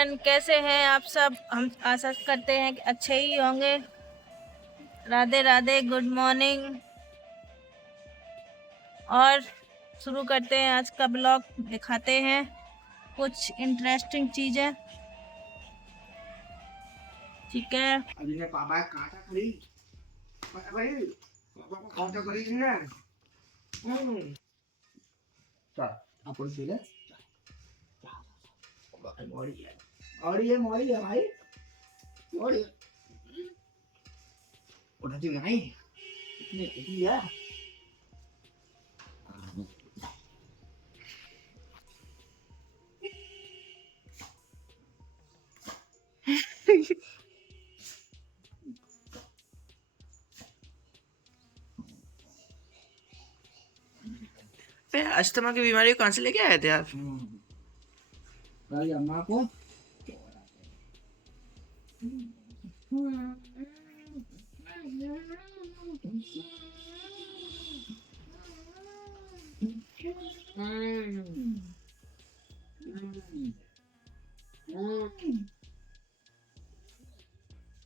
Everyone, कैसे हैं आप सब। हम आशा करते हैं कि अच्छे ही होंगे। Radhe Radhe, good morning. और शुरू करते हैं आज का ब्लॉग। दिखाते हैं कुछ इंटरेस्टिंग चीजें। ठीक है। अभी ने पापा कांटा खड़ी भाई पापा को कांटा खड़ी ना चल अपन पीले मोड़ी है भाई मोड़ी उठाती नहीं इतनी इतनी है अस्थमा की बीमारी कौन से लेके आए थे आप? भाई अम्मा को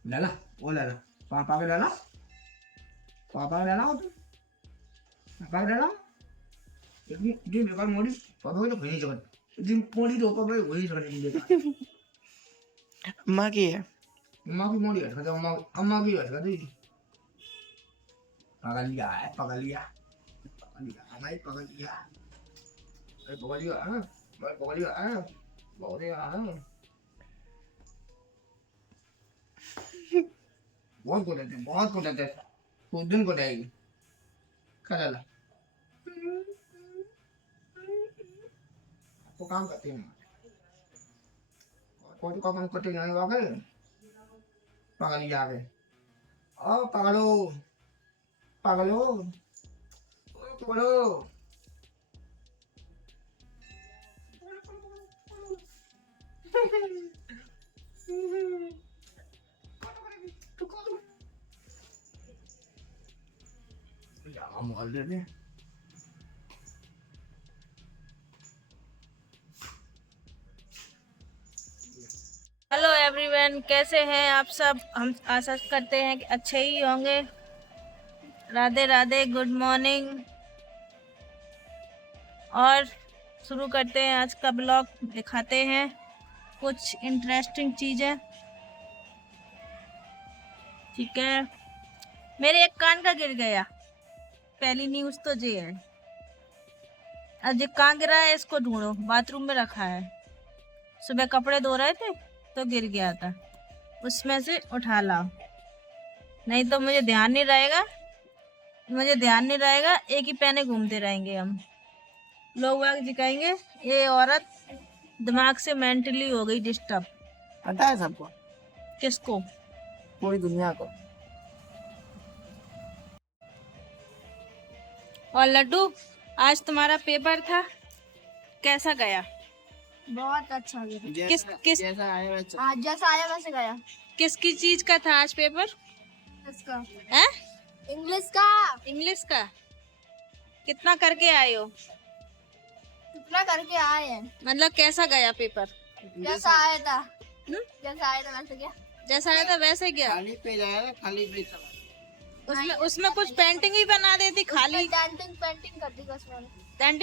लाला वो लाला पापा के लाला पापा के लाला पापा के लाला दिन बेकार मोड़ी पापा को तो वही जगह दिन मोड़ी तो पापा वही जगह नहीं देता अम्मा की है। अम्मा की मोड़ी हटका दे अम्मा की हटका दे पकड़ लिया हमारी पकड़ लिया अरे पकड़ लिया मैं पकड़ लिया बहुत ही बहुत को देते कुछ दिन को देगी क्या चला आपको काम करते हैं कोई तो काम करते नहीं वाके पकड़ लिया आगे ओ पकड़ो पकड़ो पकड़ो मोल दे दे हेलो एवरीवन, कैसे हैं आप सब। हम आशा करते हैं कि अच्छे ही होंगे। Radhe Radhe, good morning. और शुरू करते हैं आज का ब्लॉग। दिखाते हैं कुछ इंटरेस्टिंग चीजें। ठीक है। मेरे एक कान का गिर गया। पहली न्यूज़ तो ये है। अब ये कहाँ गिरा है इसको ढूंढो। बाथरूम में रखा है। सुबह कपड़े धो रहे थे तो गिर गया था, उसमें से उठा लाओ। नहीं तो मुझे ध्यान नहीं रहेगा। एक ही पहने घूमते रहेंगे हम लोग। वाग दिखाएंगे ये औरत दिमाग से मेंटली हो गई डिस्टर्ब। पता है सबको? किसको? पूरी दुनिया को। और लड्डू, आज तुम्हारा पेपर था, कैसा गया? बहुत अच्छा गया। किस जैसा आया वैसा। आज जैसा आया वैसे गया। किसकी चीज का था आज पेपर? इसका हैं? इंग्लिश का। इंग्लिश का। कितना करके आए हो? कितना करके आए हैं। मतलब कैसा गया पेपर? जैसा आया था हम्म? जैसा आया था वैसे गया। जैसा आया था वैसे गया। खाली पेज आया था, खाली पेज था। उसमें कुछ पेंटिंग ही बना देती खाली। पेंटिंग कर दी बस मैंने।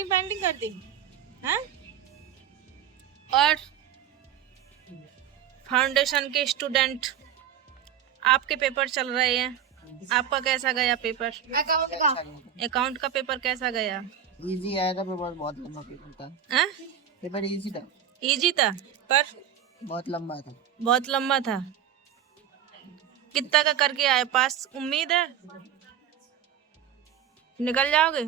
पेंटिंग कर दी हैं? और फाउंडेशन के स्टूडेंट, आपके पेपर चल रहे हैं। आपका कैसा गया पेपर? अकाउंट का पेपर कैसा गया? इजी आया था, पेपर बहुत लंबा पेपर था। हैं? पेपर इजी था। इजी था पर बहुत लंबा था। बहुत लंबा था। कितना का करके आए? पास उम्मीद है निकल जाओगे?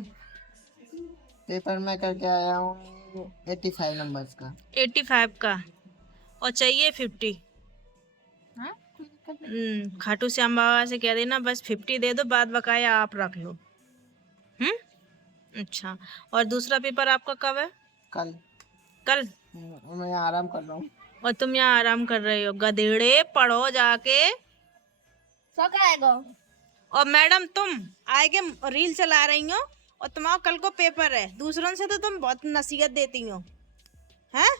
पेपर में करके आया हूँ 85 नंबर्स का। 85 का और चाहिए 50। खाटू श्याम बाबा से कह देना बस 50 दे दो, बाद बकाया आप रख लो। अच्छा। और दूसरा पेपर आपका कब है? कल। कल? मैं यहाँ आराम कर रहा हूँ। और तुम यहाँ आराम कर रहे हो? गधेड़े, पढ़ो जाके। सब आएगा। और मैडम तुम आगे रील चला रही हो और तुम्हारा कल को पेपर है। दूसरों से तो तुम बहुत नसीहत देती हो हैं?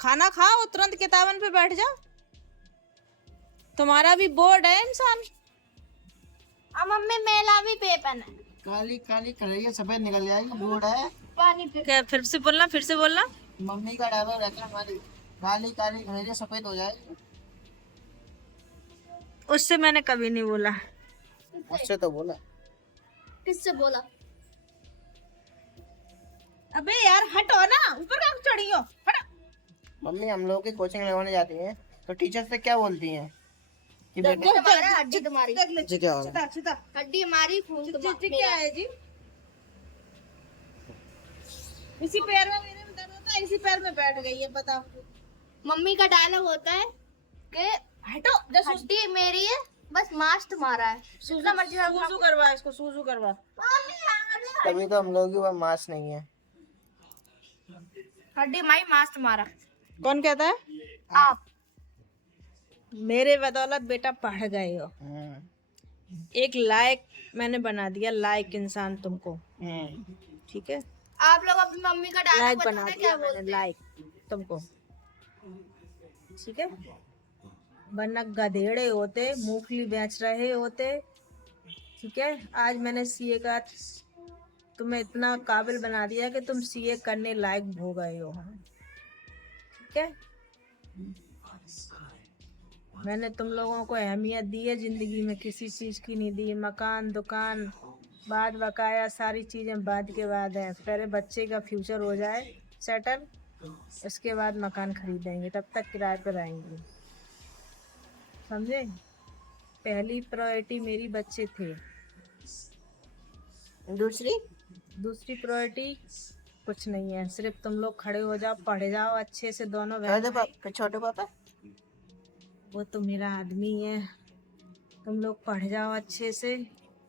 खाना खाओ, तुरंत किताबन पे बैठ जाओ। तुम्हारा भी बोर्ड है इंसान। अब मम्मी मेरा भी पेपर है। काली काली कढ़ाई सफेद निकल जाएगी, बूढ़ है। पानी पे क्या, फिर से बोलना, फिर से बोलना। मम्मी का डायलॉग रहता है हमारी, काली काली कढ़ाई सफेद हो जाएगी। उससे मैंने कभी नहीं बोला। उससे तो बोला। किससे बोला? अबे यार हटो ना, ऊपर का चढ़ी हो, हटो। मम्मी हम लोग की कोचिंग लगवाने जाती हैं तो टीचर से क्या बोलती हैं कि बेटे तुम्हारा हड्डी तुम्हारी, देख ले, जी क्या होगा? सीधा सीधा। हड्डी हमारी, खून जी तुम्हारा। क्या है जी? इसी पैर में मेरे में दर्द होता है, इसी पैर में बैठ गई है, बताओ। मम्मी का डायलॉग होता है कि हटो, जब हड्डी मेरी है, बस मांस तुम्हारा है। जितना मर्जी सूजू करवा, इसको सूजू करवा। तभी तो हम लोग की वह मास नहीं है। हड्डी हमारी, मांस तुम्हारा। कौन कहता है? आप। मेरे बदौलत बेटा पढ़ गए हो, एक लायक मैंने बना दिया, लायक इंसान तुमको, ठीक है? आप लोग अपनी मम्मी का डायलॉग लायक बना बताना, दिया क्या मैंने, बोलते हैं? लायक तुमको, ठीक है? वरना गधेड़े होते, मूंगफली बेच रहे होते, ठीक है? आज मैंने सीए का तुम्हें इतना काबिल बना दिया कि तुम सीए करने लायक हो गए हो, ठीक है? मैंने तुम लोगों को अहमियत दी है जिंदगी में, किसी चीज की नहीं दी। मकान दुकान बाद बकाया, सारी चीजें बाद के बाद है। पहले बच्चे का फ्यूचर हो जाए सेटल, उसके बाद मकान खरीदेंगे, तब तक किराए पर रहेंगे, समझे? पहली प्रायोरिटी मेरी बच्चे थे, दूसरी प्रायोरिटी कुछ नहीं है। सिर्फ तुम लोग खड़े हो जाओ, पढ़े जाओ अच्छे से, दोनों बहन भाई। छोटे पापा वो तो मेरा आदमी है। तुम लोग पढ़ जाओ अच्छे से,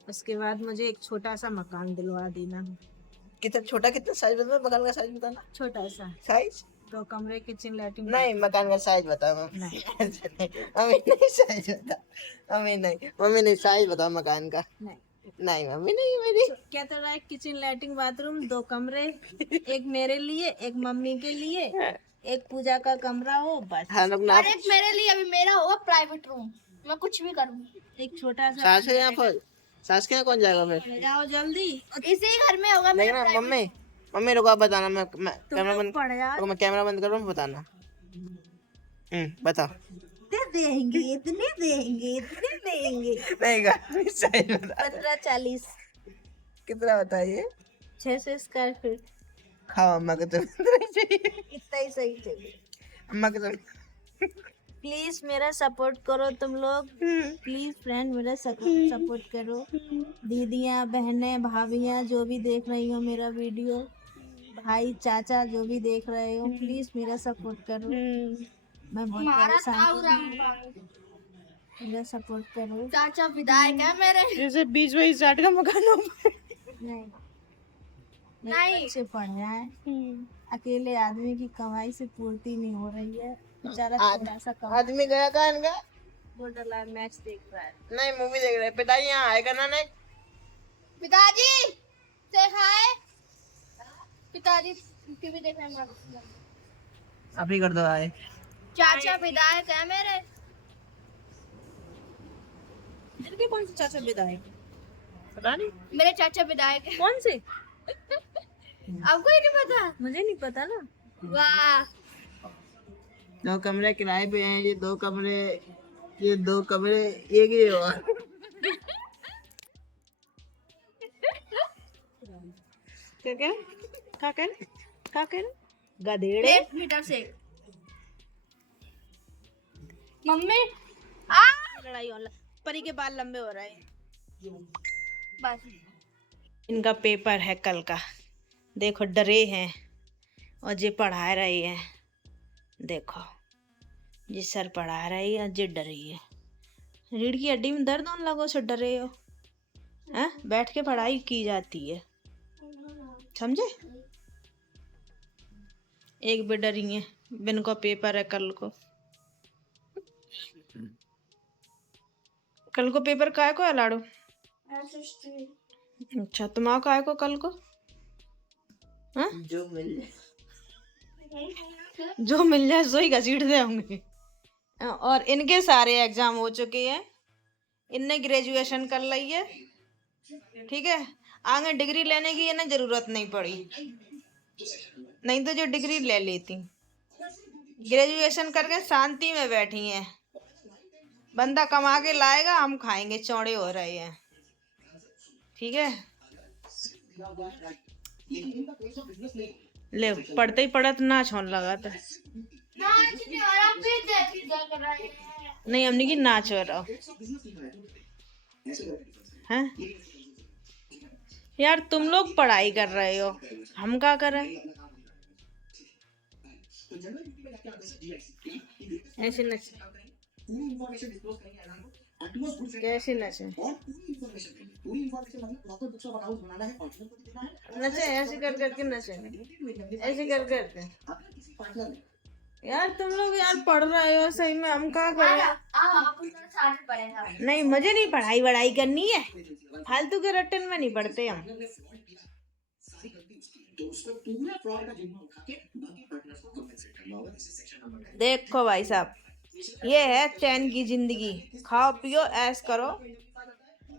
उसके बाद मुझे एक छोटा सा मकान दिलवा देना। कितना छोटा, कितना साइज बताना, मकान का साइज बताना। छोटा सा, साइज 2 कमरे, किचन, लैट्रिन। नहीं, मकान का साइज बताओ मम्मी। नहीं। ऐसे नहीं, मम्मी नहीं साइज बता, मम्मी नहीं साइज बताओ मकान का। नहीं, नहीं मम्मी नहीं, मेरी क्या तो रहा है, किचन लैट्रिन बाथरूम, 2 कमरे, एक मेरे लिए, एक मम्मी के लिए, एक पूजा का कमरा हो, बस। हाँ लोग ना। और एक मेरे लिए, अभी मेरा होगा प्राइवेट रूम, मैं कुछ भी करूँ। एक छोटा सा। सास के यहाँ पर, सास के यहाँ कौन जाएगा फिर? जाओ जल्दी। इसी घर में होगा नहीं मेरा ना private मम्मी, मम्मी रुको आप बताना, मैं तुम कैमरा लोग बंद, पढ़ जाओ। रुको मैं कैमरा बंद कर रहा हूँ, बताना। बताओ। दे देंगे, इतने देंगे, इतने देंगे। नहीं गा, साइज बता। 15-40, कितना बताइए? 600 स्क्वायर फीट, खाओ अम्मा को तो नहीं चाहिए, इतना ही सही चाहिए। अम्मा को तो प्लीज मेरा सपोर्ट करो तुम लोग, प्लीज फ्रेंड मेरा सपोर्ट करो। दीदियाँ, बहनें, भाभियाँ जो भी देख रही हो मेरा वीडियो, भाई चाचा जो भी देख रहे हो, प्लीज मेरा सपोर्ट करो। मैं बहुत हमारा परेशान ताऊ हूँ, राम, मेरा सपोर्ट करो। चाचा विधायक है मेरे। जैसे 20-22 का मकान हो। नहीं, मेरे नहीं। बच्चे पढ़ रहे हैं, अकेले आदमी की कमाई से पूर्ति नहीं हो रही है, बेचारा थोड़ा सा कमा। आदमी गया कहाँ इनका? बॉर्डरलाइन मैच देख रहा है। नहीं मूवी देख रहे हैं। पिताजी यहाँ आएगा ना? नहीं पिताजी से खाए, पिताजी टीवी देख रहे हैं। अभी कर दो आए। चाचा विधायक है मेरे। इनके कौन से चाचा विधायक? पता नहीं। मेरे चाचा विधायक है। कौन से? आपको ही नहीं पता? मुझे नहीं पता ना। वाह, 2 कमरे किराए पे हैं, ये 2 कमरे, ये 2 कमरे, एक ही और। क्या कह रहे? क्या कह रहे? क्या कह रहे? गधेड़े। 1 मीटर से। मम्मी आ लड़ाई ऑनलाइन, परी के बाल लंबे हो रहे हैं। बस इनका पेपर है कल का, देखो डरे हैं, और ये पढ़ा रही है, देखो जी सर पढ़ा रही है, जी डरी है। रीढ़ की हड्डी में दर्द होने लगो से डरे हो हैं? बैठ के पढ़ाई की जाती है, समझे? एक भी डरी है, बिन को पेपर है कल को। कल को पेपर काय को है लाड़ू? अच्छा, तुम्हारा काय को कल को? हाँ? जो मिल जाए। जो मिल जाए सो ही घसीट दे होंगे। और इनके सारे एग्जाम हो चुके हैं, इनने ग्रेजुएशन कर ली है, ठीक है। आगे डिग्री लेने की इन्हें जरूरत नहीं पड़ी, नहीं तो जो डिग्री ले लेती। ग्रेजुएशन करके शांति में बैठी हैं। बंदा कमा के लाएगा, हम खाएंगे, चौड़े हो रहे हैं, ठीक है। ले पढ़ते ही पढ़त नाच होने लगा था। नहीं हमने की नाच हो रहा है यार। तुम लोग पढ़ाई कर रहे हो, हम क्या करें। ऐसे नच कैसे नचे नचे, ऐसे कर करके नचे, ऐसे कर करके। यार तुम लोग यार पढ़ रहे हो सही में, हम क्या करें। नहीं मुझे नहीं पढ़ाई वढ़ाई करनी है, फालतू के रट्टन में नहीं पढ़ते हम। देखो भाई साहब, ये है चैन की जिंदगी। खाओ पियो ऐश करो,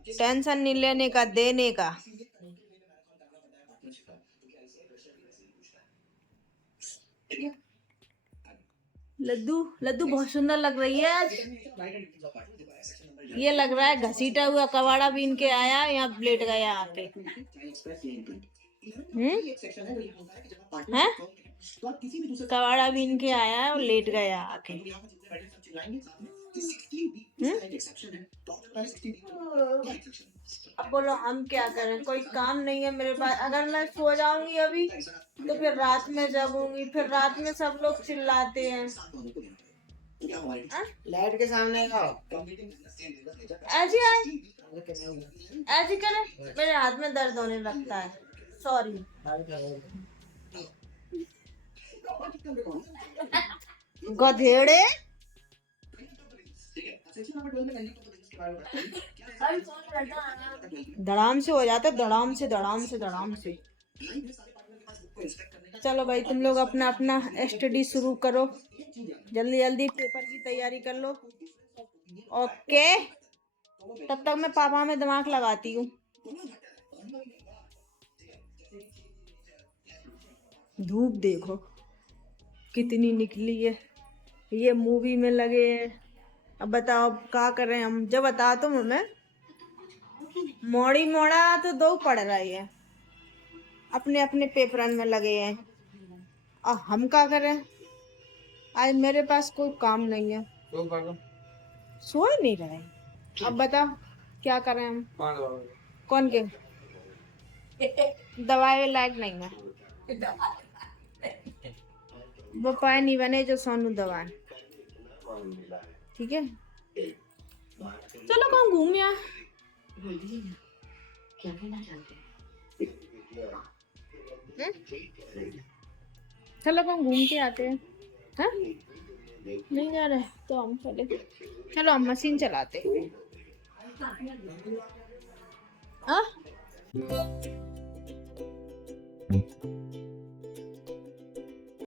टेंशन नहीं लेने का देने का। लड्डू लड्डू बहुत सुंदर लग रही है आज। ये लग रहा है घसीटा हुआ कबाड़ा बीन के आया, यहाँ लेट गया आके। हैं? कबाड़ा बीन के आया है और लेट गया आके। अब बोलो हम क्या करें, कोई काम नहीं है मेरे पास। अगर मैं सो जाऊंगी अभी तो फिर रात में जगूंगी, फिर रात में सब लोग चिल्लाते हैं। लाइट के सामने आओ। ऐसे आए ऐसे करे, मेरे हाथ में दर्द होने लगता है, सॉरी। गधेड़े धड़ाम से हो जाता, धड़ाम से धड़ाम से धड़ाम से। चलो भाई तुम लोग अपना अपना स्टडी शुरू करो, जल्दी जल्दी पेपर की तैयारी कर लो। ओके, तब तक मैं पापा में दिमाग लगाती हूँ। धूप देखो कितनी निकली है, ये मूवी में लगे हैं। अब बताओ क्या करें हम। जब बता तो मैं मोड़ी मोड़ा तो दो पढ़ रहे हैं, अपने अपने पेपरन में लगे हैं, और हम क्या करें। आज मेरे पास कोई काम नहीं है, सो ही नहीं रहे। अब बताओ क्या करें हम। कौन के दवाई लायक नहीं है, वो पाए नहीं बने जो सोनू दवाएं, ठीक है। चलो कहूँ घूम यार। चलो कहूँ घूम के आते हैं। हाँ? नहीं जा रहे तो हम चलो हम मशीन चलाते हैं।